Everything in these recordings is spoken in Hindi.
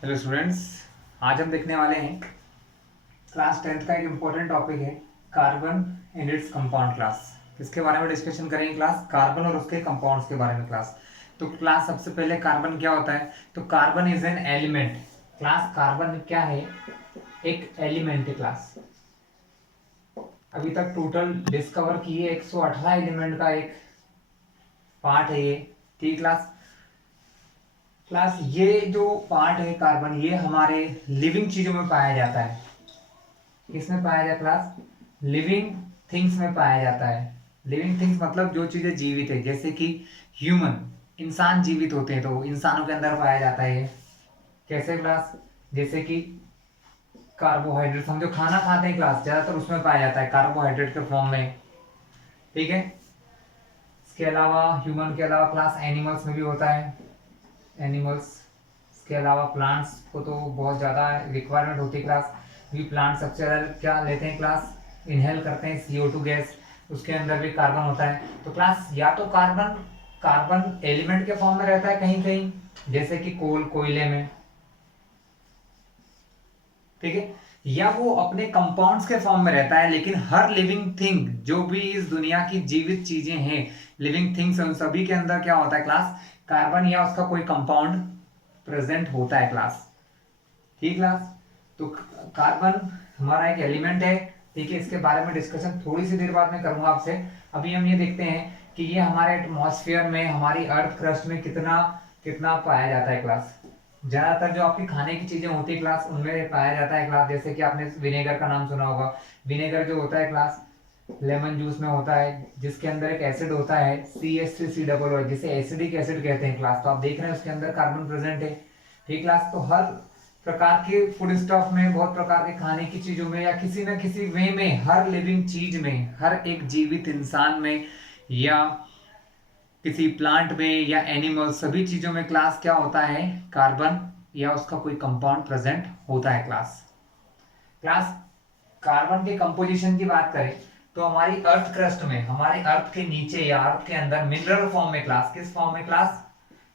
Hello students. आज हम देखने वाले हैं क्लास 10th का एक इम्पोर्टेंट टॉपिक है carbon and its compound class. किसके बारे में डिस्कशन करेंगे? क्लास कार्बन और उसके कंपाउंड्स के बारे में क्लास। तो क्लास सबसे पहले कार्बन क्या होता है? तो carbon is an element. Class carbon क्या है? एक एलिमेंट है क्लास। अभी तक टोटल डिस्कवर किए 118 एलिमेंट का एक पार्ट है ये। ठीक क्लास। क्लास ये जो पार्ट है कार्बन, ये हमारे लिविंग चीजों में पाया जाता है। किसमें पाया जाता है क्लास? लिविंग थिंग्स में पाया जाता है। लिविंग थिंग्स मतलब जो चीजें जीवित है, जैसे कि ह्यूमन, इंसान जीवित होते हैं तो इंसानों के अंदर पाया जाता है ये। कैसे क्लास? जैसे कि कार्बोहाइड्रेट, हम जो खाना खाते हैं क्लास, ज्यादातर उसमें पाया जाता है कार्बोहाइड्रेट के फॉर्म में। ठीक है। इसके अलावा ह्यूमन के अलावा क्लास एनिमल्स में भी होता है। एनिमल्स, इसके अलावा प्लांट्स को तो बहुत ज़्यादा रिक्वायरमेंट होती है क्लास। भी प्लांट सबसे ज़्यादा क्या लेते हैं क्लास? इनहेल करते हैं CO2 गैस। उसके अंदर भी कार्बन होता है। तो क्लास या तो कार्बन कार्बन एलिमेंट के फॉर्म में रहता है कहीं कहीं, जैसे कि कोयले में। ठीक है। या वो अपने कंपाउंड्स के फॉर्म में रहता है। लेकिन हर लिविंग थिंग, जो भी इस दुनिया की जीवित चीजें हैं, लिविंग थिंग्स, उन सभी के अंदर क्या होता है क्लास? कार्बन या उसका कोई कंपाउंड प्रेजेंट होता है क्लास। ठीक क्लास। तो कार्बन हमारा एक एलिमेंट है। ठीक है। इसके बारे में डिस्कशन थोड़ी सी देर बाद में करूंगा आपसे। अभी हम ये देखते हैं कि ये हमारे एटमॉस्फेयर में, हमारी अर्थ क्रस्ट में कितना कितना पाया जाता है क्लास। ज्यादातर जो आपकी खाने की चीजें होती है क्लास, उनमें पाया जाता है क्लास। जैसे कि आपने विनेगर का नाम सुना होगा। विनेगर जो होता है क्लास, लेमन जूस में होता है, जिसके अंदर एक एसिड होता है CH3COO, जिसे एसिडिक एसिड कहते हैं क्लास। तो आप देख रहे हैं उसके अंदर कार्बन प्रेजेंट है। ठीक क्लास। तो हर प्रकार के फूड स्टफ में, बहुत प्रकार के खाने की चीजों में, या किसी न किसी वे में, हर लिविंग चीज में, हर एक जीवित इंसान में, या किसी प्लांट में, या एनिमल, सभी चीजों में क्लास क्या होता है? कार्बन या उसका कोई कंपाउंड प्रेजेंट होता है क्लास। क्लास कार्बन के कंपोजिशन की बात करें तो हमारी अर्थ क्रस्ट में, हमारे अर्थ के नीचे या अर्थ के अंदर मिनरल फॉर्म में क्लास, किस फॉर्म में क्लास?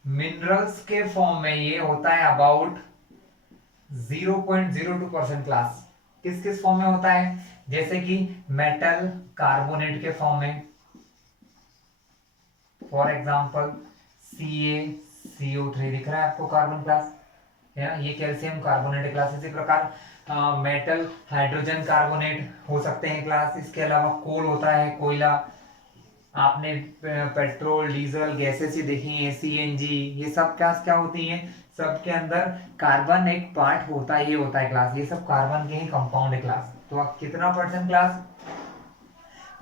मिनरल्स के फॉर्म में ये होता है अबाउट 0.02% क्लास। किस किस फॉर्म में होता है? जैसे कि मेटल कार्बोनेट के फॉर्म में, फॉर एग्जांपल CaCO3 दिख रहा है आपको कार्बन क्लास, है ना? ये कैल्शियम कार्बोनेट क्लास। इसी प्रकार मेटल हाइड्रोजन कार्बोनेट हो सकते हैं क्लास। इसके अलावा कोल होता है, कोयला। आपने पेट्रोल डीजल गैसेस ही देखी हैं, CNG, ये सब क्या क्या होती हैं? सबके अंदर कार्बन एक पार्ट होता ही होता है क्लास। ये सब कार्बन के ही कंपाउंड है क्लास। तो आप कितना परसेंट क्लास?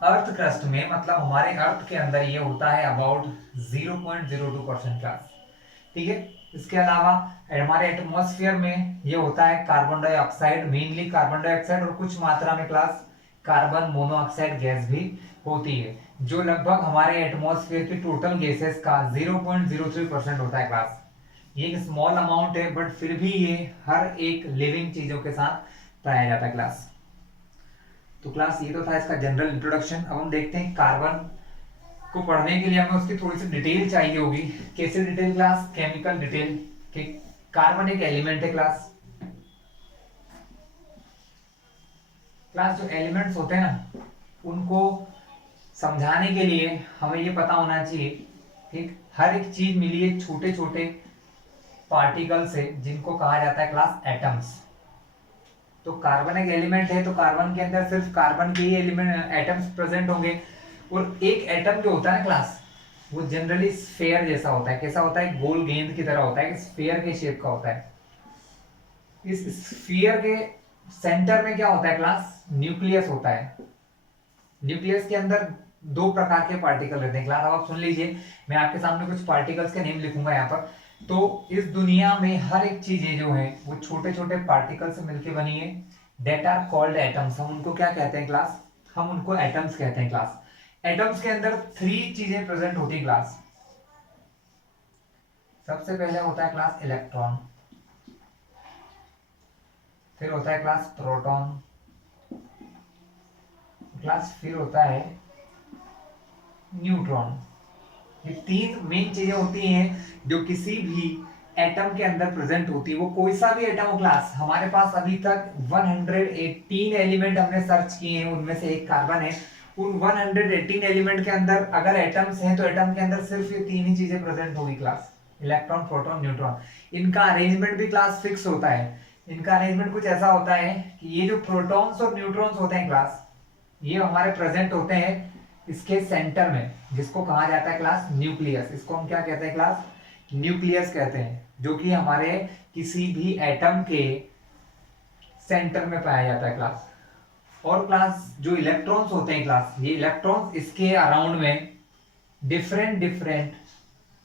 अर्थ क्रस्ट में, मतलब हमारे अर्थ के अंदर ये होता है अबाउट 0.02% क्लास। ठीक है। इसके अलावा हमारे एटमॉस्फेयर में ये होता है carbon dioxide, mainly carbon dioxide, और कुछ मात्रा में क्लास कार्बन मोनोऑक्साइड गैस भी होती है, जो लगभग हमारे एटमॉस्फेयर की टोटल गैसेस का 0.03% होता है क्लास। ये एक स्मॉल अमाउंट है, बट फिर भी ये हर एक लिविंग चीजों के साथ पाया जाता है क्लास। तो क्लास ये तो था इसका जनरल इंट्रोडक्शन। अब हम देखते हैं कार्बन को पढ़ने के लिए हमें उसकी थोड़ी सी डिटेल चाहिए होगी। कैसे डिटेल क्लास? Chemical detail. कि कार्बन एक एलिमेंट है क्लास। क्लास जो एलिमेंट्स होते हैं ना, उनको समझाने के लिए हमें ये पता होना चाहिए, ठीक, हर एक चीज मिली है छोटे छोटे पार्टिकल से, जिनको कहा जाता है क्लास एटम्स। तो कार्बन एक एलिमेंट है, तो कार्बन के अंदर सिर्फ कार्बन के ही एलिमेंट एटम्स प्रेजेंट होंगे। और एक एटम जो होता है ना क्लास, वो जनरली स्फेयर जैसा होता है। कैसा होता है? गोल गेंद की तरह होता है, स्फेयर के शेप का होता है। इस स्फीयर के सेंटर में क्या होता है क्लास? न्यूक्लियस होता है। न्यूक्लियस के अंदर दो प्रकार के पार्टिकल रहते हैं क्लास। अब आप सुन लीजिए, मैं आपके सामने कुछ पार्टिकल्स के नेम लिखूंगा यहाँ पर। तो इस दुनिया में हर एक चीजें जो है वो छोटे छोटे पार्टिकल से मिलकर बनी है। That are called atoms. हम उनको क्या कहते हैं क्लास? हम उनको एटम्स कहते हैं क्लास। एटम्स के अंदर 3 चीजें प्रेजेंट होती है क्लास। सबसे पहले होता है क्लास इलेक्ट्रॉन, फिर होता है क्लास प्रोटॉन क्लास, फिर होता है न्यूट्रॉन। ये 3 मेन चीजें होती हैं जो किसी भी एटम के अंदर प्रेजेंट होती है, वो कोई सा भी एटम हो क्लास। हमारे पास अभी तक 118 एलिमेंट हमने सर्च किए हैं, उनमें से एक कार्बन है। उन 118 एलिमेंट के अंदर अगर एटम्स हैं तो एटम के अंदर सिर्फ ये तीन ही चीजें प्रेजेंट होगी क्लास, इलेक्ट्रॉन, प्रोटॉन, न्यूट्रॉन। इनका अरेंजमेंट भी क्लास फिक्स होता है। इनका अरेंजमेंट कुछ ऐसा होता है कि ये जो प्रोटॉन्स और न्यूट्रॉन्स होते हैं क्लास, ये हमारे प्रेजेंट होते हैं इसके सेंटर में, जिसको कहा जाता है क्लास न्यूक्लियस। इसको हम क्या कहते हैं क्लास? न्यूक्लियस कहते हैं, जो कि हमारे किसी भी एटम के सेंटर में पाया जाता है क्लास। और क्लास जो इलेक्ट्रॉन्स होते हैं क्लास, ये इलेक्ट्रॉन्स इसके अराउंड में डिफरेंट डिफरेंट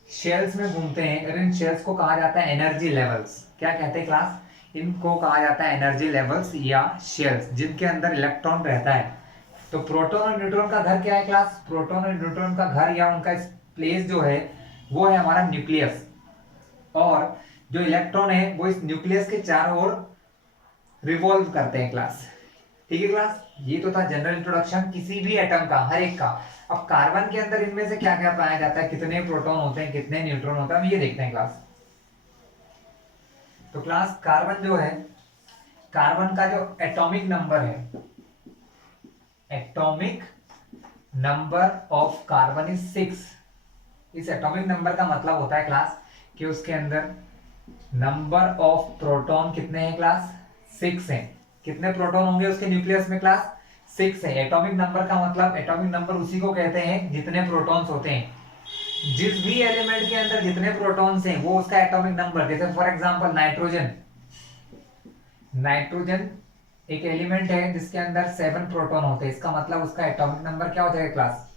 शेल्स में घूमते हैं, और इन शेल्स को कहा जाता है एनर्जी लेवल्स। क्या कहते हैं क्लास? इनको कहा जाता है एनर्जी लेवल्स या शेल्स, जिनके अंदर इलेक्ट्रॉन रहता है। तो प्रोटॉन और न्यूट्रॉन का घर क्या है क्लास? प्रोटॉन और न्यूट्रॉन का घर या उनका प्लेस जो है वो है हमारा न्यूक्लियस। और जो इलेक्ट्रॉन है वो इस न्यूक्लियस के चारों ओर रिवॉल्व करते हैं क्लास। ठीक है क्लास, ये तो था जनरल इंट्रोडक्शन किसी भी एटम का, हर एक का। अब कार्बन के अंदर इनमें से क्या क्या पाया जाता है, कितने प्रोटॉन होते हैं, कितने न्यूट्रॉन होते हैं, हम ये देखते हैं क्लास। तो क्लास कार्बन जो है, कार्बन का जो एटॉमिक नंबर है, atomic number of carbon is 6। इस एटॉमिक नंबर का मतलब होता है क्लास कि उसके अंदर नंबर ऑफ प्रोटॉन कितने हैं क्लास? 6 हैं। कितने प्रोटॉन होंगे उसके न्यूक्लियस में क्लास? 6 है। एटॉमिक नंबर का मतलब, एटॉमिक नंबर उसी को कहते हैं जितने प्रोटॉन्स होते हैं। जिस भी एलिमेंट के अंदर जितने प्रोटॉन्स हैं वो उसका एटॉमिक नंबर। जैसे फॉर एग्जांपल नाइट्रोजन, नाइट्रोजन एक एलिमेंट है जिसके अंदर 7 प्रोटॉन होते हैं, इसका मतलब उसका एटॉमिक नंबर क्या हो जाएगा क्लास?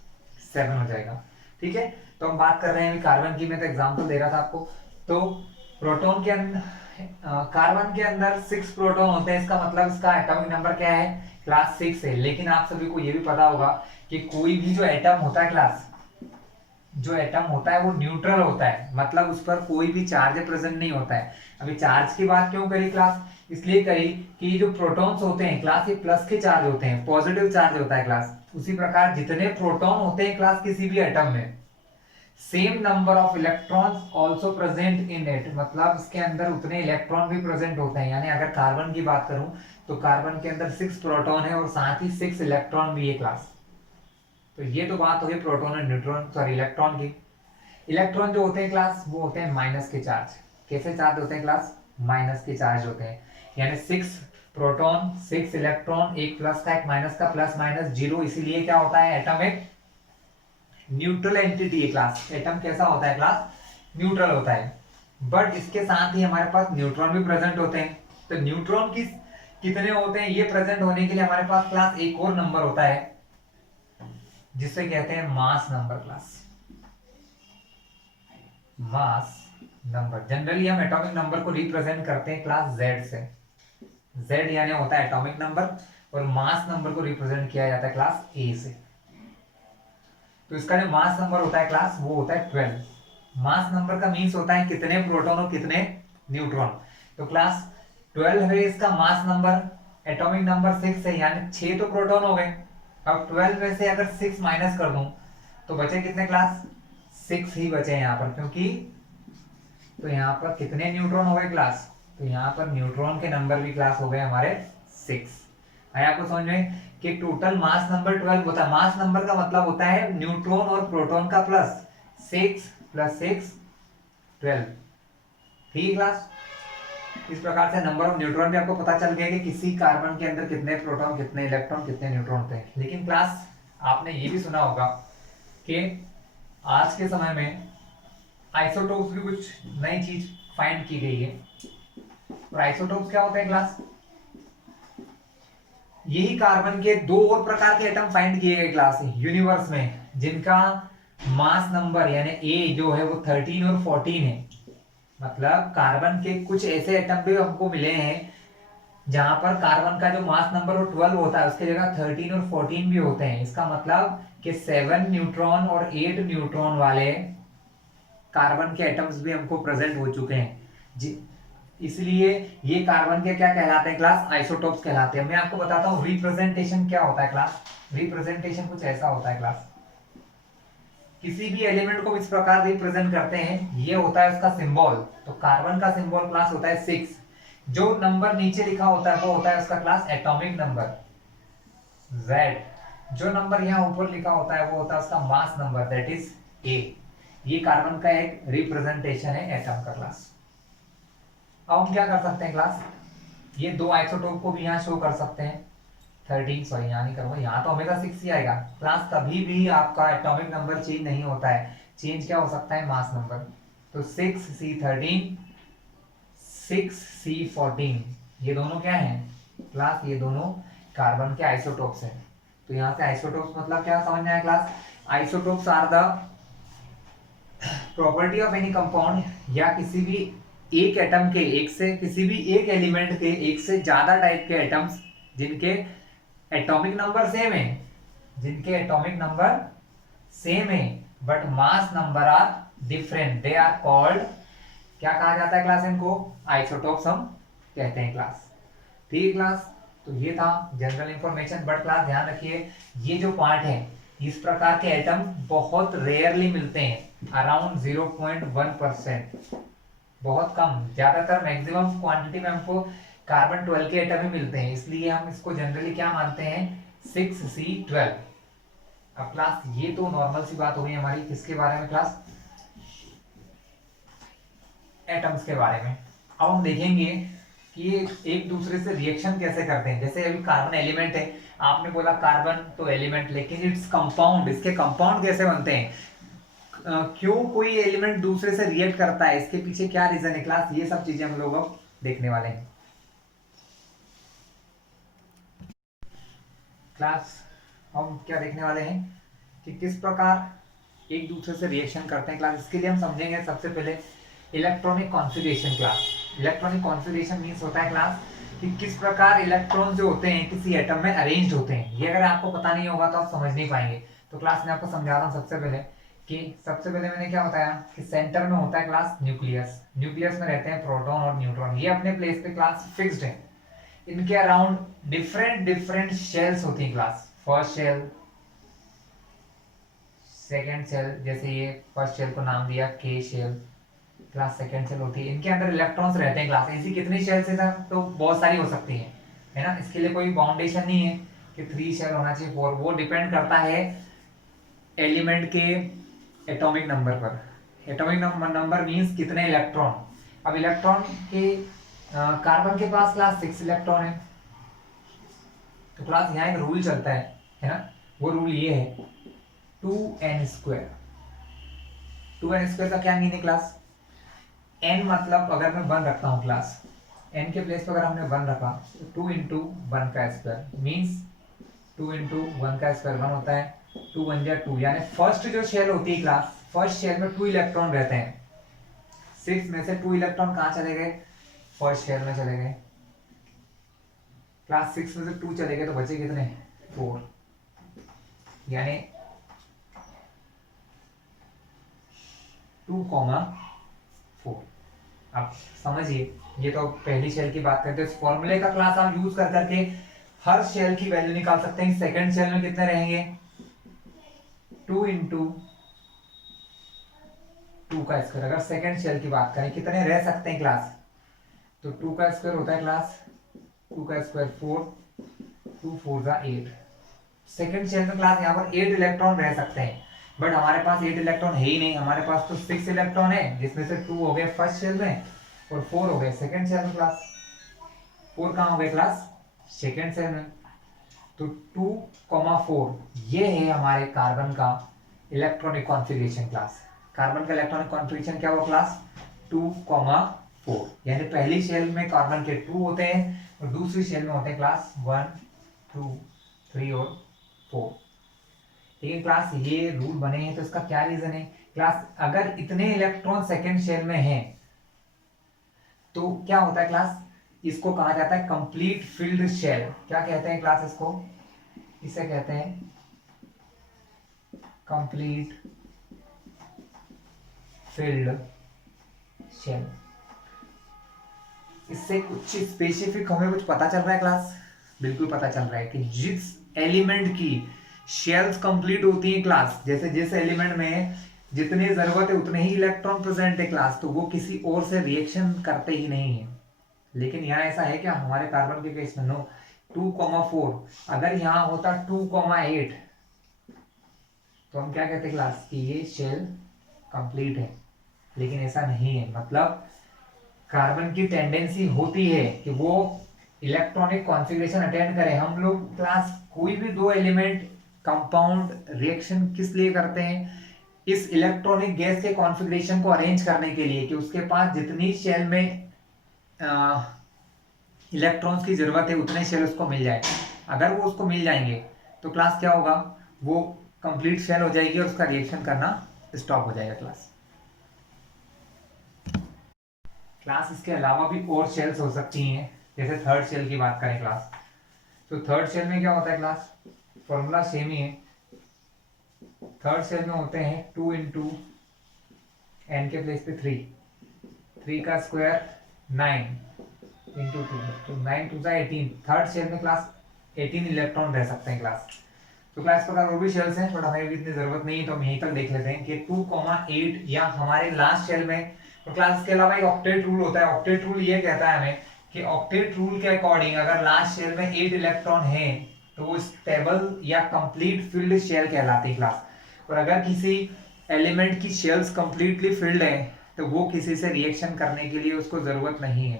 7 हो जाएगा। ठीक है, तो हम बात कर रहे हैं कार्बन की, मैं तो एग्जांपल दे रहा था आपको। तो प्रोटॉन के अंदर, कार्बन के अंदर 6 प्रोटॉन होते हैं, इसका मतलब इसका एटॉमिक नंबर क्या है क्लास? 6 है। लेकिन आप सभी को यह भी पता होगा कि कोई भी जो एटम होता है क्लास, जो एटम होता है वो न्यूट्रल होता है, मतलब उस पर कोई भी चार्ज प्रेजेंट नहीं होता है। अभी चार्ज की बात क्यों करी क्लास? इसलिए करी कि जो प्रोटॉन्स होते हैं क्लास, ये प्लस के चार्ज होते हैं, पॉजिटिव चार्ज होता है क्लास। उसी प्रकार जितने प्रोटॉन होते हैं क्लास किसी भी एटम में, same number of electrons also present in it, मतलब इसके अंदर उतने इलेक्ट्रॉन भी प्रेजेंट होते हैं। यानी अगर कार्बन की बात करूं तो कार्बन के अंदर 6 प्रोटॉन है और साथ ही 6 इलेक्ट्रॉन भी है क्लास। तो ये तो बात होगी प्रोटॉन और न्यूट्रॉन, सॉरी इलेक्ट्रॉन की। इलेक्ट्रॉन जो होते हैं क्लास वो होते हैं माइनस के चार्ज। कैसे चार्ज होते हैं क्लास? माइनस के चार्ज होते हैं। यानी 6 प्रोटॉन, 6 इलेक्ट्रॉन, एक प्लस का एक माइनस का, प्लस माइनस जीरो। इसीलिए क्या होता है? एटम एक न्यूट्रल एंटिटी है क्लास। एटम कैसा होता है क्लास? न्यूट्रल होता है। बट इसके साथ ही हमारे पास न्यूट्रॉन भी प्रेजेंट होते हैं। तो न्यूट्रॉन कितने होते हैं ये प्रेजेंट होने के लिए हमारे पास क्लास एक और नंबर होता है जिसे कहते हैं mass number class. Mass number, generally हम एटॉमिक नंबर को रिप्रेजेंट करते हैं क्लास Z से। Z यानी होता है एटॉमिक नंबर, और मास नंबर को रिप्रेजेंट किया जाता है क्लास A से। तो इसका जो मास नंबर होता है क्लास वो होता है 12। मास नंबर का मीन्स होता है कितने प्रोटॉन और कितने न्यूट्रॉन। तो क्लास 12 है इसका मास नंबर, एटॉमिक नंबर 6 है, यानी 6 तो प्रोटॉन हो गए। अब 12 में से अगर 6 माइनस कर दूं तो बचे कितने क्लास? 6 ही बचे यहाँ पर, क्योंकि तो यहाँ पर कितने न्यूट्रॉन हो गए क्लास? तो यहाँ पर न्यूट्रॉन के नंबर भी क्लास हो गए हमारे 6। आया आपको समझ में कि टोटल मास नंबर 12 होता है। मास नंबर का मतलब होता है न्यूट्रॉन और प्रोटॉन का प्लस। 6 + 6 12। ठीक है क्लास, इस प्रकार से नंबर ऑफ न्यूट्रॉन भी आपको पता चल गया कि किसी कार्बन के अंदर कितने प्रोटॉन, कितने इलेक्ट्रॉन, कितने न्यूट्रॉन होते हैं। लेकिन क्लास आपने ये भी सुना होगा कि आज के समय में आइसोटोप्स भी कुछ नई चीज फाइंड की गई है। और आइसोटोप्स क्या होते हैं क्लास? यही कार्बन के 2 और प्रकार के एटम फाइंड किए गए क्लास यूनिवर्स में, जिनका मास नंबर यानी ए जो है वो 13 और 14 है। मतलब कार्बन के कुछ ऐसे एटम भी हमको मिले हैं जहां पर कार्बन का जो मास नंबर वो 12 होता है, उसकी जगह 13 और 14 भी होते हैं। इसका मतलब कि 7 न्यूट्रॉन और 8 न्यूट्रॉन वाले कार्बन के एटम्स भी हमको प्रेजेंट हो चुके हैं जी। इसलिए ये कार्बन के क्या कहलाते हैं क्लास? आइसोटोप्स कहलाते हैं। मैं आपको बताता हूँ रिप्रेजेंटेशन क्या होता है क्लास। रिप्रेजेंटेशन कुछ ऐसा होता है क्लास किसी भी एलिमेंट को इस प्रकार रिप्रेजेंट करते हैं, ये होता है उसका सिंबल। तो कार्बन का सिंबल क्लास होता है 6। जो नंबर नीचे लिखा होता है वो होता है उसका क्लास एटॉमिक नंबर Z। जो नंबर यहाँ ऊपर लिखा होता है वो होता है उसका mass number, that is A। ये कार्बन का एक रिप्रेजेंटेशन है एटम का क्लास। अब हम क्या कर सकते हैं क्लास, ये दो आइसोटोप को भी यहाँ शो कर सकते हैं। 13, सॉरी यहाँ नहीं करूँगा, यहाँ तो ओमेगा 6 ही आएगा क्लास। कभी भी आपका एटॉमिक नंबर चेंज नहीं होता है, चेंज क्या हो सकता है, मास नंबर। तो 6C13, 6C14, ये दोनों क्या हैं क्लास, ये दोनों कार्बन के आइसोटोप्स हैं। तो यहाँ से आइसोटोप्स मतलब क्या समझ में आया class, isotopes are the property of any compound या किसी भी एक एटम के, एक से किसी भी एक एलिमेंट के एक से ज्यादा टाइप के एटम्स जिनके एटॉमिक नंबर सेम है, जिनके एटॉमिक नंबर सेम है but mass number are different, they are called, क्या कहा जाता है क्लास, इनको आइसोटोप्स हम कहते हैं क्लास। ठीक है क्लास, तो ये था जनरल इंफॉर्मेशन। बट क्लास ध्यान रखिए, ये जो पार्ट है, इस प्रकार के एटम बहुत रेयरली मिलते हैं, अराउंड 0.1%, बहुत कम। ज्यादातर मैक्सिमम क्वांटिटी में हमको कार्बन 12 के एटम ही मिलते हैं, इसलिए हम इसको जनरली क्या मानते हैं, 6C12। अब क्लास ये तो नॉर्मल सी बात हो गई हमारी किसके बारे में क्लास, एटम्स के बारे में। अब हम देखेंगे कि ये एक दूसरे से रिएक्शन कैसे करते हैं। जैसे अभी कार्बन एलिमेंट है, आपने बोला कार्बन तो एलिमेंट, लेकिन इट्स कंपाउंड, इसके कंपाउंड कैसे बनते हैं, क्यों कोई एलिमेंट दूसरे से रिएक्ट करता है, इसके पीछे क्या रीजन है क्लास, ये सब चीजें हम लोग अब देखने वाले हैं क्लास। हम क्या देखने वाले हैं कि किस प्रकार एक दूसरे से रिएक्शन करते हैं क्लास। इसके लिए हम समझेंगे सबसे पहले electronic configuration class. Electronic configuration means होता है क्लास कि किस प्रकार इलेक्ट्रॉन जो होते हैं किसी एटम में अरेंज होते हैं। ये अगर आपको पता नहीं होगा तो आप समझ नहीं पाएंगे। तो क्लास में आपको समझा रहा हूँ सबसे पहले कि सबसे पहले मैंने क्या बताया कि सेंटर में होता है क्लास न्यूक्लियस। न्यूक्लियस में रहते हैं प्रोटॉन और न्यूट्रॉन, ये अपने प्लेस पे क्लास फिक्स्ड है। इनके अराउंड डिफरेंट डिफरेंट शेल्स होती हैं class, first shell, second shell, जैसे ये फर्स्ट शेल को नाम दिया के शेल, क्लास सेकेंड शेल होती है। इनके अंदर इलेक्ट्रॉन्स रहते हैं क्लास। ऐसी कितनी शेल्स है तो बहुत सारी हो सकती है ना, इसके लिए कोई बाउंडेशन नहीं है कि 3 शेल होना चाहिए 4, वो डिपेंड करता है एलिमेंट के एटॉमिक नंबर पर। एटॉमिक नंबर मींस कितने इलेक्ट्रॉन। अब इलेक्ट्रॉन के कार्बन के पास क्लास 6 इलेक्ट्रॉन है, तो क्लास यहाँ एक रूल चलता है ना, वो रूल ये है 2n²। 2n² का क्या मीन है क्लास, n मतलब अगर मैं 1 रखता हूँ क्लास, n के प्लेस पर अगर हमने 1 रखा तो 2 × 1 का स्क्वायर मीन्स 2 × 1 का स्क्वायर 1 होता है, 2 × 1 = 2। यानी फर्स्ट जो शेल होती है क्लास, फर्स्ट शेल में 2 इलेक्ट्रॉन रहते हैं। 6 में से 2 इलेक्ट्रॉन कहाँ चले गए, फर्स्ट शेल में चले गए। क्लास 6 में से 2 चले गए तो बचे कितने, 4, यानी 2,4। अब समझिए, ये तो पहली शेल की बात करते हैं। इस फॉर्मूले का क्लास आप यूज कर करके हर शेल की वैल्यू निकाल सकते हैं। सेकंड शेल में कितने रहेंगे, 2 × 2 का स्क्वायर। अगर सेकंड शेल की बात करें कितने रह सकते हैं क्लास, तो 2 का स्क्वायर होता है क्लास 2 का स्क्वायर 4, 2 4 = 8। सेकंड शेल में क्लास यहाँ पर 8 इलेक्ट्रॉन रह सकते हैं, बट हमारे पास 8 इलेक्ट्रॉन है ही नहीं। हमारे पास तो 6 इलेक्ट्रॉन है, जिसमें से 2 हो गए फर्स्ट शेल में और 4 हो गए सेकंड शेल में। क्लास 4 कहाँ हो गए क्लास, सेकंड शेल में। तो 2,4 ये है हमारे कार्बन का इलेक्ट्रॉनिक कॉन्फ़िगरेशन क्लास। कार्बन का इलेक्ट्रॉनिक कॉन्फ़िगरेशन क्या हुआ क्लास, 2,4। यानी पहली शेल में कार्बन के 2 होते हैं और दूसरी शेल में होते हैं क्लास 1 2 3 और 4। ठीक है क्लास, ये रूल बने हैं तो इसका क्या रीजन है क्लास, अगर इतने इलेक्ट्रॉन सेकंड शेल में हैं तो क्या होता है क्लास, इसको कहा जाता है कंप्लीट फिल्ड शेल। क्या कहते हैं क्लास इसको, इसे कहते हैं कंप्लीट फिल्ड शेल। इससे कुछ स्पेसिफिक हमें कुछ पता चल रहा है क्लास, बिल्कुल पता चल रहा है कि जिस एलिमेंट की शेल्स कंप्लीट होती है क्लास, जैसे जिस एलिमेंट में जितनी जरूरत है उतने ही इलेक्ट्रॉन प्रेजेंट है क्लास, तो वो किसी और से रिएक्शन करते ही नहीं है। लेकिन यहाँ ऐसा है क्या, हमारे कार्बन के केस में नो, 2,4 अगर यहाँ होता 2,8 तो हम क्या कहते क्लास कि ये शेल कंप्लीट है। लेकिन ऐसा नहीं है, मतलब कार्बन की टेंडेंसी होती है कि वो इलेक्ट्रॉनिक कॉन्फ़िगरेशन अटेंड करे। हम लोग क्लास कोई भी दो एलिमेंट कंपाउंड रिएक्शन किस लिए करते हैं, इस इलेक्ट्रॉनिक गैस के कॉन्फ़िगरेशन को अरेंज करने के लिए कि उसके पास जितनी शेल में इलेक्ट्रॉन्स की जरूरत है उतने शेल उसको मिल जाए। अगर वो उसको मिल जाएंगे तो क्लास क्या होगा, वो कंप्लीट शेल हो जाएगी और उसका रिएक्शन करना स्टॉप हो जाएगा क्लास। क्लास इसके अलावा भी और शेल्स हो सकती हैं, जैसे थर्ड शेल की बात करें क्लास, तो थर्ड शेल में क्या होता है क्लास, फॉर्मूला सेम ही है। थर्ड शेल में होते हैं 2 इंटू एन के प्लेस पे 3 का स्क्वायर 9 इंटू 2, तो 9 2 18। थर्ड शेल में क्लास 18 इलेक्ट्रॉन रह सकते हैं क्लास। तो क्लास प्रकार और भी शेल्स हैं, बट हमें भी इतनी जरूरत नहीं है, तो हम यहीं तक देख लेते हैं कि 2,8 या हमारे लास्ट शेल में। तो क्लास के अलावा एक ऑक्टेट रूल होता है। ऑक्टेट रूल ये कहता है हमें कि ऑक्टेट रूल के अकॉर्डिंग अगर लास्ट शेल में 8 इलेक्ट्रॉन है तो वो स्टेबल या कंप्लीट फिल्ड शेल कहलाती है क्लास। और अगर किसी एलिमेंट की शेल्स कंप्लीटली फिल्ड है तो वो किसी से रिएक्शन करने के लिए उसको जरूरत नहीं है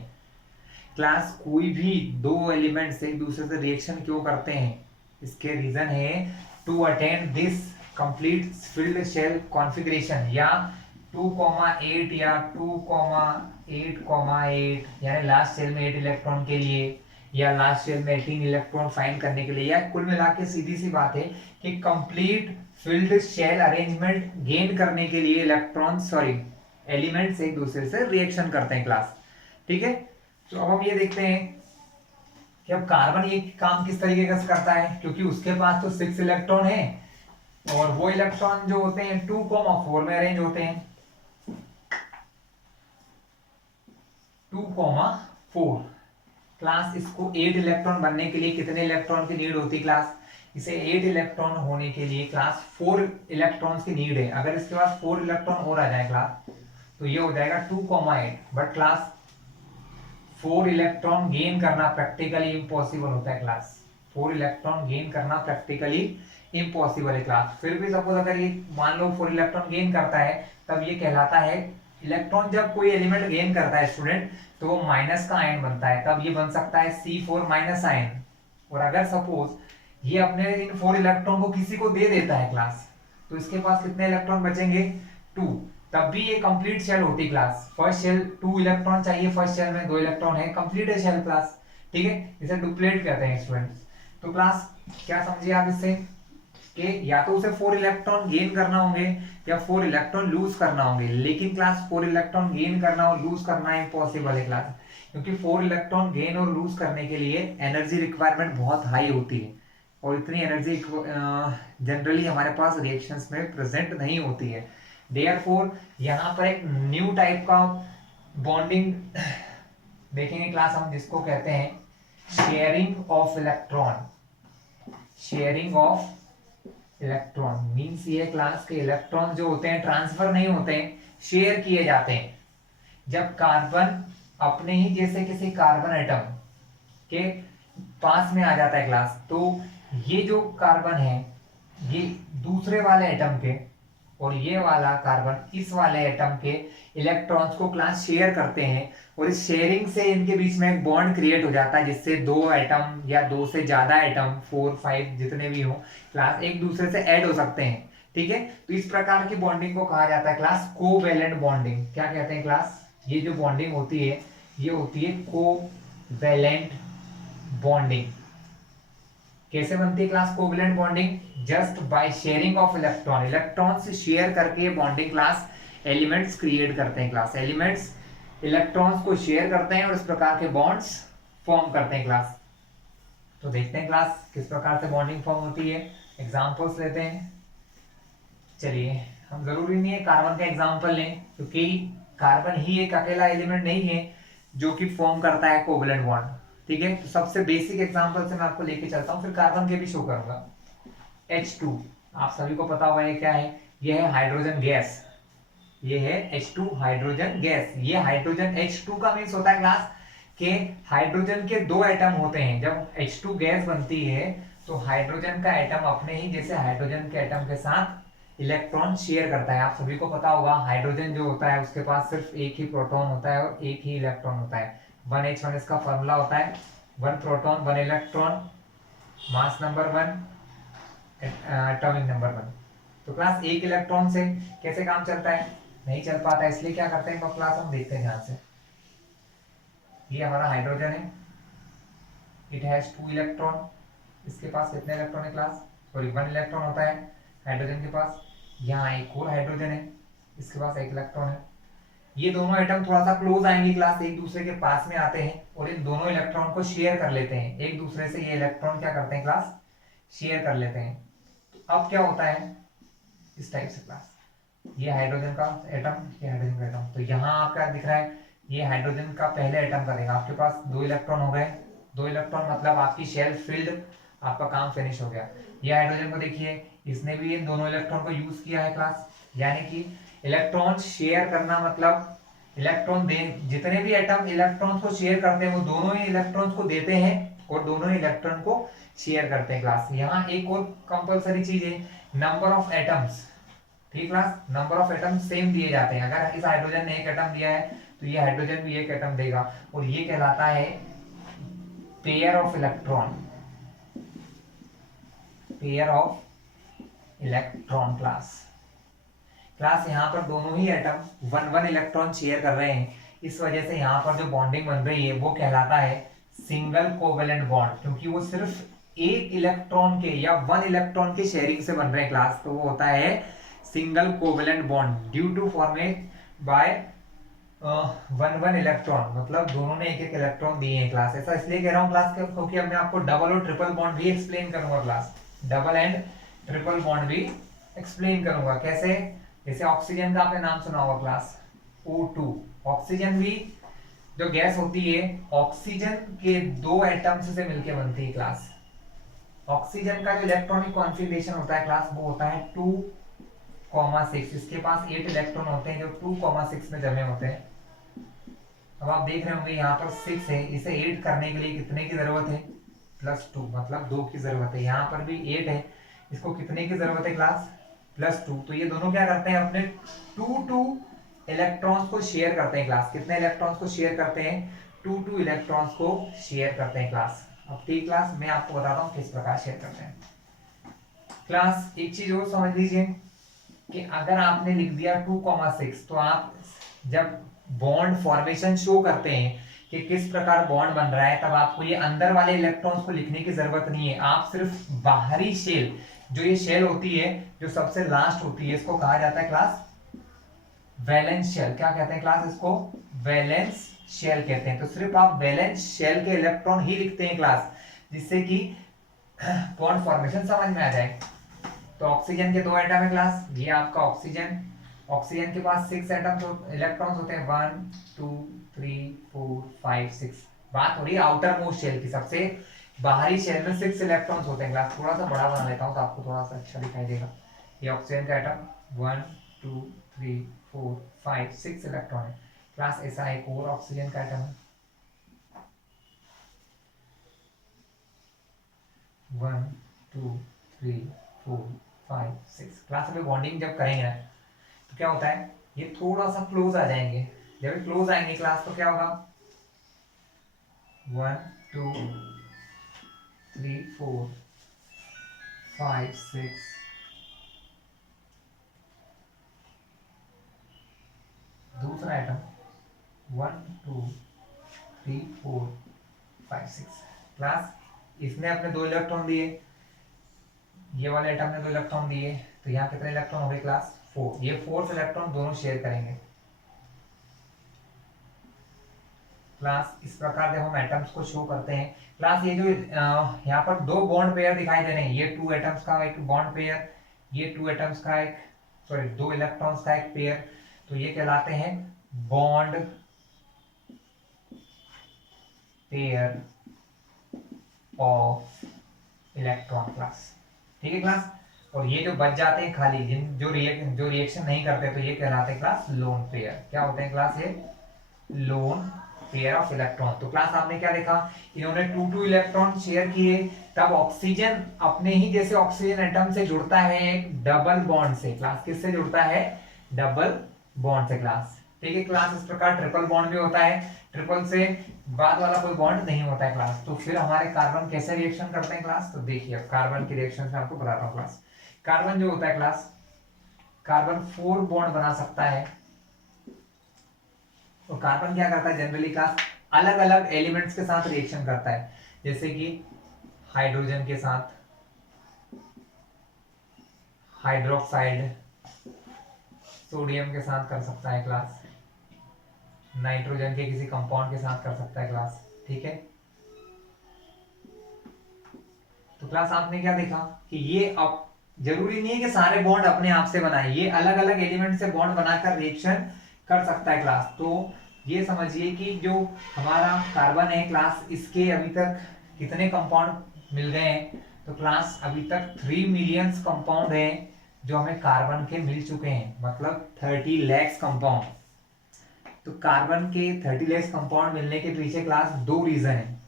क्लास। कोई भी दो एलिमेंट्स एक दूसरे से रिएक्शन क्यों करते हैं, इसके रीजन है to attend this complete filled shell configuration, या 2,8 या 2,8,8 यानी लास्ट शेल में 8 इलेक्ट्रॉन के लिए, या लास्ट शेल में 18 इलेक्ट्रॉन फाइंड करने के लिए, या कुल मिला के सीधी सी बात है कि complete filled shell arrangement gain करने के लिए एलिमेंट्स एक दूसरे से रिएक्शन करते हैं क्लास। ठीक है, तो अब हम ये देखते हैं कि अब कार्बन ये काम किस तरीके का करता है, क्योंकि उसके पास तो 6 इलेक्ट्रॉन है और वो इलेक्ट्रॉन जो होते हैं 2,4 में अरेंज होते हैं। 2,4 क्लास, इसको 8 इलेक्ट्रॉन बनने के लिए कितने इलेक्ट्रॉन की नीड होती है क्लास, इसे 8 इलेक्ट्रॉन होने के लिए क्लास 4 इलेक्ट्रॉन्स की नीड है। अगर इसके पास 4 इलेक्ट्रॉन और आ जाए क्लास तो ये हो जाएगा 2,8, बट क्लास 4 इलेक्ट्रॉन गेन करना प्रैक्टिकली इम्पॉसिबल होता है क्लास। 4 इलेक्ट्रॉन गेन करना प्रैक्टिकली इम्पॉसिबल है क्लास। फिर भी सपोज अगर ये मान लो 4 इलेक्ट्रॉन गेन करता है, तब ये कहलाता है इलेक्ट्रॉन, जब कोई एलिमेंट गेन करता है स्टूडेंट तो वो माइनस का आयन बनता है, तब ये बन सकता है C4 माइनस आयन। और अगर सपोज ये अपने इन 4 इलेक्ट्रॉन को किसी को दे देता है क्लास, तो इसके पास कितने इलेक्ट्रॉन बचेंगे 2, तब भी ये कंप्लीट शेल होती क्लास। फर्स्ट शेल 2 इलेक्ट्रॉन चाहिए, फर्स्ट शेल में 2 इलेक्ट्रॉन है, कंप्लीट है शेल क्लास। ठीक है, इसे डुप्लेट कहते हैं स्टूडेंट्स। तो क्लास क्या समझिए आप इससे कि या तो उसे 4 इलेक्ट्रॉन गेन करना होंगे या 4 इलेक्ट्रॉन लूज करना होंगे, लेकिन क्लास 4 इलेक्ट्रॉन गेन करना और लूज करना इम्पॉसिबल है क्लास, क्योंकि 4 इलेक्ट्रॉन गेन और लूज करने के लिए एनर्जी रिक्वायरमेंट बहुत हाई होती है और इतनी एनर्जी जनरली हमारे पास रिएक्शंस में प्रेजेंट नहीं होती है। देयरफॉर यहाँ पर एक न्यू टाइप का बॉन्डिंग देखेंगे क्लास हम, जिसको कहते हैं sharing of electron. Sharing of electron means ये क्लास के इलेक्ट्रॉन जो होते हैं ट्रांसफर नहीं होते हैं, शेयर किए जाते हैं। जब कार्बन अपने ही जैसे किसी कार्बन एटम के पास में आ जाता है क्लास, तो ये जो कार्बन है ये दूसरे वाले एटम के और ये वाला कार्बन इस वाले एटम के इलेक्ट्रॉन्स को क्लास शेयर करते हैं, और इस शेयरिंग से इनके बीच में एक बॉन्ड क्रिएट हो जाता है, जिससे 2 एटम या 2 से ज्यादा एटम 4 5 जितने भी हो क्लास एक दूसरे से ऐड हो सकते हैं। ठीक है, तो इस प्रकार की बॉन्डिंग को कहा जाता है क्लास कोवैलेंट बॉन्डिंग। क्या कहते हैं क्लास, ये जो बॉन्डिंग होती है ये होती है कोवैलेंट बॉन्डिंग। कैसे बनती है class covalent bonding, just by sharing of electron. Electron से शेयर करके बॉन्डिंग क्लास एलिमेंट्स क्रिएट करते हैं क्लास। एलिमेंट्स इलेक्ट्रॉन्स को शेयर करते हैं और इस प्रकार के बॉन्ड्स फॉर्म करते हैं क्लास। तो देखते हैं क्लास किस प्रकार से बॉन्डिंग फॉर्म होती है, एग्जांपल्स लेते हैं। चलिए, हम जरूरी नहीं है कार्बन का एग्जांपल लें, क्योंकि कार्बन ही एक अकेला एलिमेंट नहीं है जो कि फॉर्म करता है कोवैलेंट बॉन्ड। ठीक है, तो सबसे बेसिक एग्जांपल से मैं आपको लेके चलता हूँ, फिर कार्बन के भी शो करूंगा। H2, आप सभी को पता होगा ये क्या है, ये है हाइड्रोजन गैस, ये है H2 हाइड्रोजन गैस। ये हाइड्रोजन H2 का मीन्स होता है क्लास के हाइड्रोजन के दो एटम होते हैं। जब H2 गैस बनती है तो हाइड्रोजन का एटम अपने ही जैसे हाइड्रोजन के एटम के साथ इलेक्ट्रॉन शेयर करता है। आप सभी को पता होगा हाइड्रोजन जो होता है उसके पास सिर्फ एक ही प्रोटॉन होता है और एक ही इलेक्ट्रॉन होता है। 1h1 इसका फॉर्मूला होता है, 1 proton 1 electron, mass number 1, atomic number 1। तो क्लास एक इलेक्ट्रॉन से कैसे काम चलता है, नहीं चल पाता, इसलिए क्या करते हैं क्लास हम देखते हैं ध्यान से। ये हमारा हाइड्रोजन है, इट हैज 2 इलेक्ट्रॉन, इसके पास कितने इलेक्ट्रॉन है क्लास, सॉरी 1 इलेक्ट्रॉन होता है हाइड्रोजन के पास। यहाँ एक और हाइड्रोजन है, इसके पास 1 इलेक्ट्रॉन है। ये दोनों एटम थोड़ा सा क्लोज आएंगे क्लास, एक दूसरे के पास में आते हैं और इन दोनों इलेक्ट्रॉन को शेयर कर लेते हैं एक दूसरे से। ये इलेक्ट्रॉन क्या करते हैं क्लास, शेयर कर लेते हैं। तो अब क्या होता है इस टाइप से क्लास, ये हाइड्रोजन का एटम, ये हाइड्रोजन का एटम, तो यहाँ आपका दिख रहा है ये हाइड्रोजन का पहले एटम करेगा, आपके पास 2 इलेक्ट्रॉन हो गए, 2 इलेक्ट्रॉन मतलब आपकी शेल फिल्ड, आपका काम फिनिश हो गया। ये हाइड्रोजन को देखिए, इसने भी इन दोनों इलेक्ट्रॉन को यूज किया है क्लास, यानी कि इलेक्ट्रॉन शेयर करना मतलब इलेक्ट्रॉन दे, जितने भी एटम इलेक्ट्रॉन को शेयर करते हैं वो दोनों ही इलेक्ट्रॉन को देते हैं और दोनों ही इलेक्ट्रॉन को शेयर करते हैं क्लास। यहाँ एक और कंपलसरी चीज है, नंबर ऑफ एटम्स, ठीक class, number of atom same दिए जाते हैं। अगर इस हाइड्रोजन ने एक एटम दिया है तो ये हाइड्रोजन भी एक एटम देगा और ये कहलाता है pair of electron, pair of electron class. Class यहाँ पर दोनों ही एटम 1 इलेक्ट्रॉन शेयर कर रहे हैं, इस वजह से यहाँ पर जो बॉन्डिंग बन रही है वो कहलाता है सिंगल कोवेलेंट बॉन्ड, क्योंकि वो सिर्फ एक इलेक्ट्रॉन के या 1 इलेक्ट्रॉन के शेयरिंग से बन रहे हैं क्लास, तो वो होता है single covalent bond due to format by 1 electron, मतलब दोनों ने एक एक इलेक्ट्रॉन दिए हैं क्लास। ऐसा इसलिए कह रहा हूँ क्लास क्योंकि अब मैं आपको डबल और ट्रिपल बॉन्ड भी एक्सप्लेन करूंगा class, double and triple bond भी एक्सप्लेन करूंगा कैसे। जैसे ऑक्सीजन का आपने नाम सुना होगा क्लास, O2, ऑक्सीजन भी जो गैस होती है ऑक्सीजन के 2 एटम्स से मिलकर बनती है क्लास। ऑक्सीजन का जो इलेक्ट्रॉनिक कॉन्फ़िगरेशन होता है क्लास वो होता है 2,6, इसके पास 8 इलेक्ट्रॉन होते हैं जो 2,6 में जमे होते हैं। अब आप देख रहे होंगे यहाँ पर 6 है, इसे 8 करने के लिए कितने की जरूरत है, +2, मतलब 2 की जरूरत है। यहाँ पर भी 8 है, इसको कितने की जरूरत है क्लास, +2। तो ये दोनों क्या करते हैं अपने 2 इलेक्ट्रॉन्स को शेयर करते हैं क्लास। कितने इलेक्ट्रॉन्स को शेयर करते हैं, 2 इलेक्ट्रॉन्स को शेयर करते हैं क्लास। अब ठीक क्लास मैं आपको बताता हूँ किस प्रकार शेयर करते हैं क्लास। एक चीज और समझ लीजिए कि अगर आपने लिख दिया 2,6 तो आप जब बॉन्ड फॉर्मेशन शो करते हैं कि किस प्रकार बॉन्ड बन रहा है तब आपको ये अंदर वाले इलेक्ट्रॉन्स को लिखने की जरूरत नहीं है, आप सिर्फ बाहरी शेल, जो ये शेल होती है जो सबसे लास्ट होती है, इसको कहा जाता है क्लास वैलेंस शेल। क्या कहते हैं क्लास, इसको वैलेंस शेल कहते हैं। तो सिर्फ आप वैलेंस शेल के इलेक्ट्रॉन ही लिखते हैं क्लास, जिससे कि बॉन्ड फॉर्मेशन समझ में आ जाए। तो ऑक्सीजन के 2 एटम है क्लास, ये आपका ऑक्सीजन, ऑक्सीजन के पास 6 एटम इलेक्ट्रॉन्स होते हैं, 1 2 3 4 5 6। बात हो रही है आउटर मोस्ट शेल की, सबसे बाहरी शेल में 6 इलेक्ट्रॉन्स होते हैं क्लास। थोड़ा सा बड़ा बना लेता हूँ तो आपको थोड़ा सा अच्छा दिखाई देगा। ये ऑक्सीजन का एटम 1 2 3 4 5 6 इलेक्ट्रॉन है क्लास। ऐसा एक और ऑक्सीजन का एटम है 1 2 3 4 5 6 क्लास। में बॉन्डिंग जब करेंगे ना तो क्या होता है, ये थोड़ा सा क्लोज आ जाएंगे। जब ये क्लोज आएंगे क्लास तो क्या होगा, 1 2 3 4 5 6 दूसरा एटम 1 2 3 4 5 6 क्लास। इसने अपने 2 इलेक्ट्रॉन दिए, ये वाले एटम ने 2 इलेक्ट्रॉन दिए, तो यहाँ कितने इलेक्ट्रॉन हो गए क्लास, 4। ये 4 इलेक्ट्रॉन दोनों शेयर करेंगे क्लास। इस प्रकार जब हम एटम्स को शो करते हैं क्लास, ये जो यहाँ पर 2 बॉन्ड पेयर दिखाई दे रहे हैं, ये 2 एटम्स का एक बॉन्ड पेयर, ये 2 एटम्स का एक, सॉरी 2 इलेक्ट्रॉन्स का एक पेयर, तो ये कहलाते हैं bond pair of electron class. ठीक है क्लास। और ये जो बच जाते हैं खाली, जिन जो रिएक्शन नहीं करते, तो ये कहलाते हैं क्लास लोन पेयर। क्या होते हैं क्लास? ये लोन पेयर ऑफ इलेक्ट्रॉन। तो क्लास आपने क्या देखा, इन्होंने 2 इलेक्ट्रॉन शेयर किए, तब ऑक्सीजन अपने ही जैसे ऑक्सीजन एटम से जुड़ता है एक डबल बॉन्ड से। क्लास किससे जुड़ता है? डबल बॉन्ड से क्लास। ठीक है क्लास, इस प्रकार ट्रिपल बॉन्ड भी होता है, ट्रिपल से बाद वाला कोई बॉन्ड नहीं होता है क्लास। तो फिर हमारे कार्बन कैसे रिएक्शन करते हैं क्लास? तो देखिए अब कार्बन की रिएक्शन में आपको बताता हूँ क्लास। कार्बन जो होता है क्लास, कार्बन 4 बॉन्ड बना सकता है। तो कार्बन क्या करता है जनरली क्लास? अलग अलग एलिमेंट्स के साथ रिएक्शन करता है, जैसे कि हाइड्रोजन के साथ हाइड्रोक्साइड, सोडियम के साथ कर सकता है क्लास, नाइट्रोजन के किसी कंपाउंड के साथ कर सकता है क्लास। ठीक है, तो क्लास आपने क्या देखा कि ये अब जरूरी नहीं है कि सारे बॉन्ड अपने आप से बनाए, ये अलग अलग एलिमेंट से बॉन्ड बनाकर रिएक्शन कर सकता है क्लास। तो ये समझिए कि जो हमारा कार्बन है क्लास, इसके अभी तक कितने कंपाउंड मिल गए हैं? तो क्लास अभी तक 3 मिलियंस कंपाउंड है जो हमें कार्बन के मिल चुके हैं, मतलब 30 लैक्स कंपाउंड। तो कार्बन के 30 लैक्स कंपाउंड मिलने के पीछे क्लास 2 रीजन है।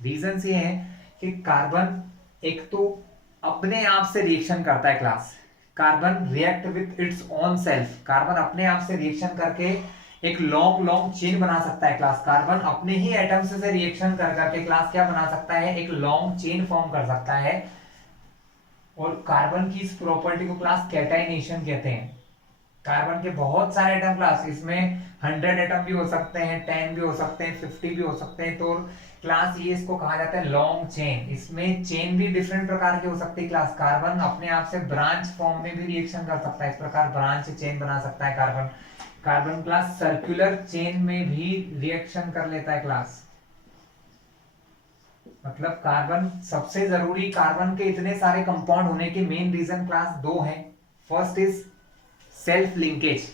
रीजन ये है कि कार्बन एक तो अपने आप से रिएक्शन करता है class, carbon react with its own self. Carbon अपने आप से रिएक्शन करके एक लॉन्ग लॉन्ग चेन बना सकता है क्लास। कार्बन अपने ही एटम्स से रिएक्शन कर करके क्लास क्या बना सकता है? एक लॉन्ग चेन फॉर्म कर सकता है। और कार्बन की इस प्रॉपर्टी को क्लास कैटाइनेशन कहते हैं। कार्बन के बहुत सारे एटम क्लास, इसमें 100 एटम भी हो सकते हैं, 10 भी हो सकते हैं, 50 भी हो सकते हैं। तो क्लास ये इसको कहा जाता है लॉन्ग चेन। इसमें चेन भी डिफरेंट प्रकार की हो सकती है क्लास। कार्बन अपने आप से ब्रांच फॉर्म में भी रिएक्शन कर सकता है, इस प्रकार ब्रांच चेन बना सकता है carbon. Carbon class circular chain में भी रिएक्शन कर लेता है क्लास। मतलब कार्बन सबसे जरूरी, कार्बन के इतने सारे कंपाउंड होने के मेन रीजन क्लास 2 हैं। फर्स्ट इज सेल्फ लिंकेज,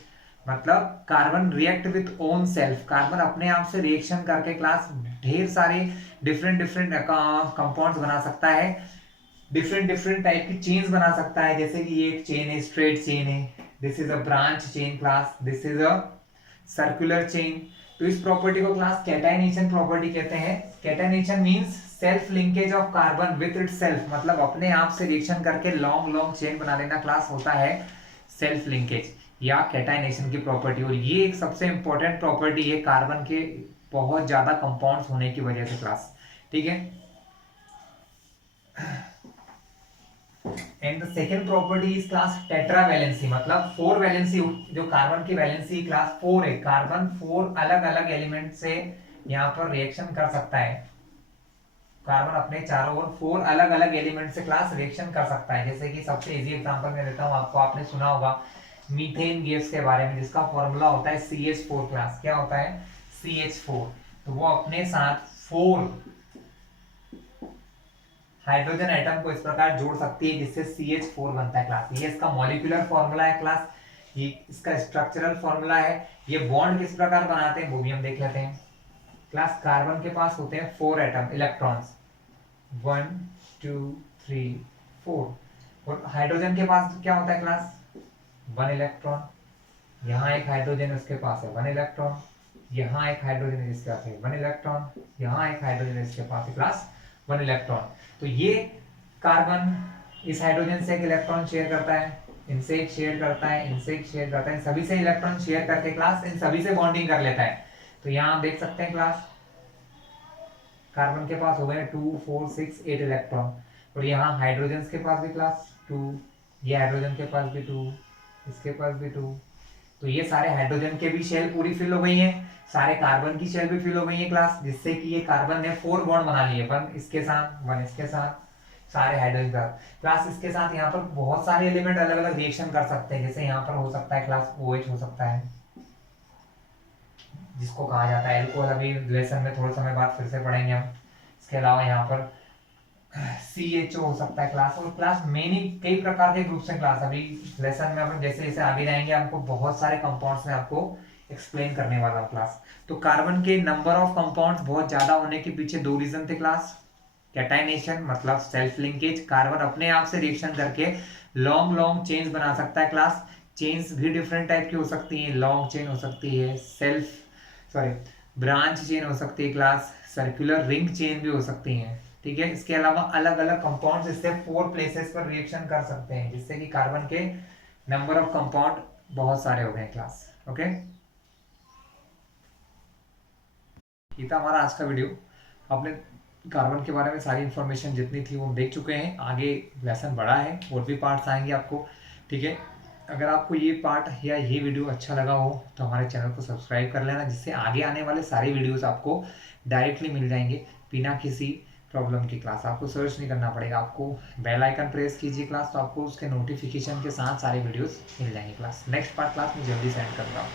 मतलब carbon react with own self. Carbon अपने आप से रिएक्शन करके क्लास ढेर सारे डिफरेंट डिफरेंट कंपाउंड्स बना सकता है, डिफरेंट डिफरेंट टाइप की चेन्स बना सकता है। जैसे कि ये एक चेन है, स्ट्रेट चेन है, this is a branch chain class, this is a circular chain. तो इस प्रॉपर्टी को क्लास कैटाइनेशन प्रॉपर्टी कहते हैं। Catenation means self linkage of carbon with itself, मतलब अपने आप से रिएक्शन करके लॉन्ग लॉन्ग चेन बना लेना क्लास होता है सेल्फ लिंकेज या कैटाइनेशन की प्रॉपर्टी। और ये एक सबसे इंपॉर्टेंट प्रॉपर्टी है कार्बन के बहुत ज्यादा कंपाउंड्स होने की वजह से क्लास। ठीक है, and the second property is class tetravalency, मतलब 4 वैलेंसी। जो कार्बन की वैलेंसी क्लास 4 है, कार्बन 4 अलग अलग एलिमेंट से यहाँ पर रिएक्शन कर सकता है। कार्बन अपने चारों ओर 4 अलग अलग एलिमेंट से क्लास रिएक्शन कर सकता है। जैसे कि सबसे इजी एग्जांपल मैं देता हूँ आपको, आपने सुना होगा मीथेन गैस के बारे में, जिसका फॉर्मूला होता है CH4 क्लास। क्या होता है? CH4। तो वो अपने साथ 4 हाइड्रोजन एटम को इस प्रकार जोड़ सकती है जिससे CH4 बनता है क्लास। ये इसका मॉलिक्यूलर फॉर्मूला है क्लास, ये इसका स्ट्रक्चरल फॉर्मूला है। ये बॉन्ड किस प्रकार बनाते हैं वो भी हम देख लेते हैं क्लास। कार्बन के पास होते हैं 4 एटम इलेक्ट्रॉन्स, 1 2 3 4। और हाइड्रोजन के पास क्या होता है क्लास? 1 इलेक्ट्रॉन। यहाँ एक हाइड्रोजन उसके पास है 1 इलेक्ट्रॉन, यहाँ एक हाइड्रोजन है जिसके पास है 1 इलेक्ट्रॉन, यहाँ एक हाइड्रोजन है इसके पास है क्लास 1 इलेक्ट्रॉन। तो ये कार्बन इस हाइड्रोजन से एक इलेक्ट्रॉन शेयर करता है, इनसे एक शेयर करता है, इनसे एक शेयर करता है, इन सभी से इलेक्ट्रॉन शेयर करके क्लास इन सभी से बॉन्डिंग कर लेता है। तो यहाँ आप देख सकते हैं क्लास कार्बन के पास हो गए 2 4 6 8 इलेक्ट्रॉन। और यहाँ हाइड्रोजन के पास भी क्लास 2, ये हाइड्रोजन के पास भी 2, इसके पास भी 2। तो ये सारे हाइड्रोजन के भी शेल पूरी फिल हो गई हैं, सारे कार्बन की शेल भी फिल हो गई है क्लास, जिससे कि ये कार्बन ने 4 बॉन्ड बना लिए, 1 इसके साथ 1 इसके साथ, सारे हाइड्रोजन का क्लास। इसके साथ यहाँ पर बहुत सारे एलिमेंट अलग अलग रिएक्शन कर सकते हैं। जैसे यहाँ पर हो सकता है क्लास OH हो सकता है, जिसको कहा जाता है एल्कोहल। अभी लेसन में थोड़े समय बाद फिर से पढ़ेंगे हम। इसके अलावा यहाँ पर CHO हो सकता है क्लास। और क्लास मेनी कई प्रकार के ग्रुप्स हैं क्लास। अभी लेसन में अपन जैसे जैसे आगे जाएंगे हमको बहुत सारे कंपाउंड्स में आपको एक्सप्लेन करने वाला हूँ क्लास। तो कार्बन के नंबर ऑफ कंपाउंड्स बहुत ज्यादा होने के पीछे 2 रीजन थे क्लास। कैटाइनेशन मतलब सेल्फ लिंकेज, कार्बन अपने आप से रिएक्शन करके लॉन्ग लॉन्ग चेन्स बना सकता है क्लास। चेन्स भी डिफरेंट टाइप की हो सकती हैं, लॉन्ग चेन हो सकती है, ब्रांच चेन हो सकती है क्लास, सर्कुलर रिंग चेन भी हो सकती है। ठीक है, इसके अलावा अलग अलग कंपाउंड्स इससे 4 प्लेसेस पर रिएक्शन कर सकते हैं, जिससे कि कार्बन के नंबर ऑफ कंपाउंड बहुत सारे हो गए क्लास। ओके, ये था हमारा आज का वीडियो। आपने कार्बन के बारे में सारी इन्फॉर्मेशन जितनी थी वो देख चुके हैं। आगे लेसन बड़ा है, और भी पार्ट्स आएंगे आपको। ठीक है, अगर आपको ये पार्ट या ये वीडियो अच्छा लगा हो तो हमारे चैनल को सब्सक्राइब कर लेना, जिससे आगे आने वाले सारे वीडियोस आपको डायरेक्टली मिल जाएंगे बिना किसी प्रॉब्लम की। क्लास आपको सर्च नहीं करना पड़ेगा, आपको बेल आइकन प्रेस कीजिए क्लास, तो आपको उसके नोटिफिकेशन के साथ सारे वीडियोस मिल जाएंगे क्लास। नेक्स्ट पार्ट क्लास में जल्दी सेंड करूँगा।